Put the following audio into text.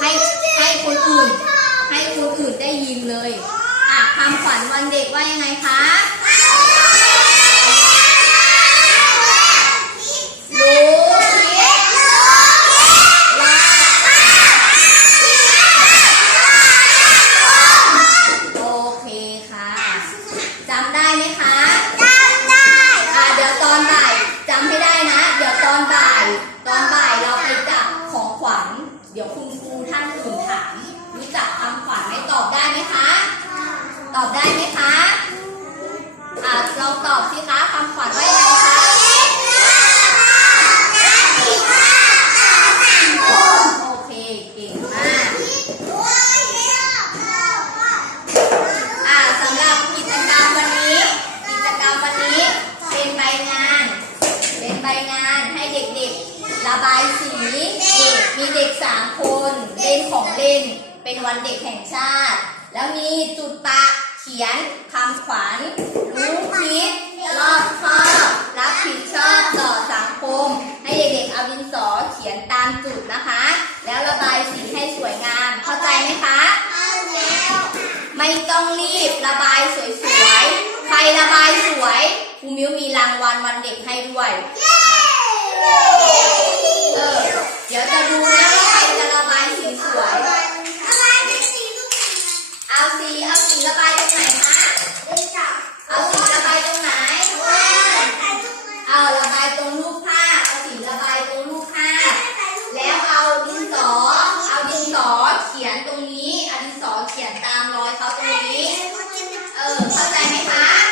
ให้ให้คนอื่น ให้คนอื่นได้ยินเลย อะคำขวัญวันเด็กว่ายังไงคะรู้คิดว่าโอเคค่ะจำได้ไหมคะอะเดี๋ยวตอนบ่ายจำให้ได้นะ เดี๋ยวตอนบ่าย ตอนบ่ายเราไปจับของขวัญ เดี๋ยวคุณครูท่านอื่นถาม รู้จักคำขวัญไหมตอบได้ไหมคะ ตอบได้ไหมคะ อะลองตอบสิคะคำขวัญว่ายังไงคะ โอเค เก่งมาก อ่าสำหรับกิจกรรมวันนี้ กิจกรรมวันนี้เป็นใบงาน เป็นใบงานให้เด็กๆ ระบายสีเด็ก มีเด็กสามคนเล่นของเล่น เป็นวันเด็กแห่งชาติ แล้วมีจุดปะเขียนคำขวัญรู้คิดรอบคอบรับผิดชอบต่อสังคม ให้เด็กๆเอาดินสอเขียนตามจุดนะคะ แล้วระบายสีให้สวยงามเข้าใจไหมคะไม่ต้องรีบระบายสวยๆใครระบายสวยครูมิ้วมีรางวัลวันเด็กให้ด้วย รงรูปภาพเอาสีระบายตรงรูปภาพ แล้วเอาดินสอ เอาดินสอเขียนตรงนี้เอาดินสอเขียนตามรอยเขาตรงนี้ เออ เข้าใจไหมคะ